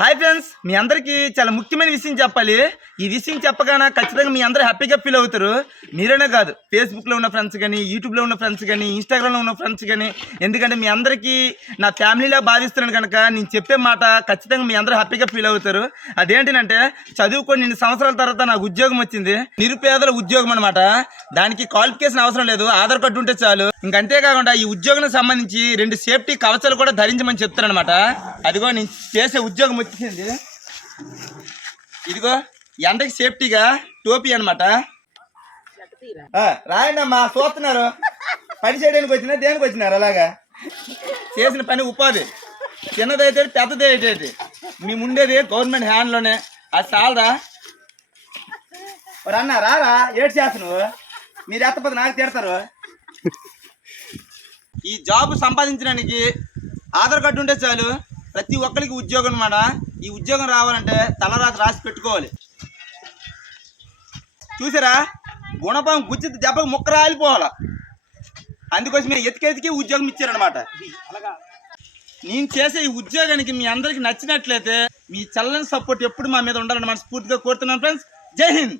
Hi friends, మీ అందరికీ చాలా ముఖ్యమైన విషయం చెప్పాలి. ఈ విషయం చెప్పగానే ఖచ్చితంగా మీ అందరూ హ్యాపీగా ఫీల్ అవుతారు. మీరేనే కాదు, ఫేస్బుక్లో ఉన్న ఫ్రెండ్స్ కానీ, యూట్యూబ్లో ఉన్న ఫ్రెండ్స్ కానీ, ఇన్స్టాగ్రామ్లో ఉన్న ఫ్రెండ్స్ కానీ. ఎందుకంటే మీ అందరికీ నా ఫ్యామిలీలా భావిస్తున్నాను కనుక నేను చెప్పే మాట ఖచ్చితంగా మీ అందరూ హ్యాపీగా ఫీల్ అవుతారు. అదేంటంటే, చదువుకొని 2 సంవత్సరాల తర్వాత నాకు ఉద్యోగం వచ్చింది. నిరుపేదల ఉద్యోగం అనమాట. దానికి క్వాలిఫికేషన్ అవసరం లేదు, ఆధార్ కార్డు ఉంటే చాలు. ఇంకంతేకాకుండా ఈ ఉద్యోగానికి సంబంధించి 2 సేఫ్టీ కవచాలు కూడా ధరించమని చెప్తాను అనమాట. అదిగో నేను చేసే ఉద్యోగం వచ్చింది. ఇదిగో ఎండకి సేఫ్టీగా టోపీ అనమాట. రాయండి అమ్మా, చూస్తున్నారు. పని చేయడానికి వచ్చినా దేనికి వచ్చినారు? అలాగా చేసిన పని ఉపాధి, చిన్నదైతే పెద్దదైతే మీ ఉండేది గవర్నమెంట్ హ్యాండ్లోనే. అది చాలరా అన్న, రారా ఏడు చేస్తా. నువ్వు మీరు ఎత్తపోతే నాకు తిడతారు. ఈ జాబ్ సంపాదించడానికి ఆధార్ కార్డు ఉంటే చాలు. ప్రతి ఒక్కరికి ఉద్యోగం అనమాట. ఈ ఉద్యోగం రావాలంటే తలరాత రాసి పెట్టుకోవాలి. చూసారా, గుణపం గుచ్చి దెబ్బకి ముక్క రాలిపోవాలి. అందుకోసమే ఎతికెతికి ఉద్యోగం ఇచ్చారనమాట. నేను చేసే ఈ ఉద్యోగానికి మీ అందరికి నచ్చినట్లయితే మీ చల్లని సపోర్ట్ ఎప్పుడు మా మీద ఉండాలని మనస్ఫూర్తిగా కోరుతున్నాను ఫ్రెండ్స్. జై హింద్.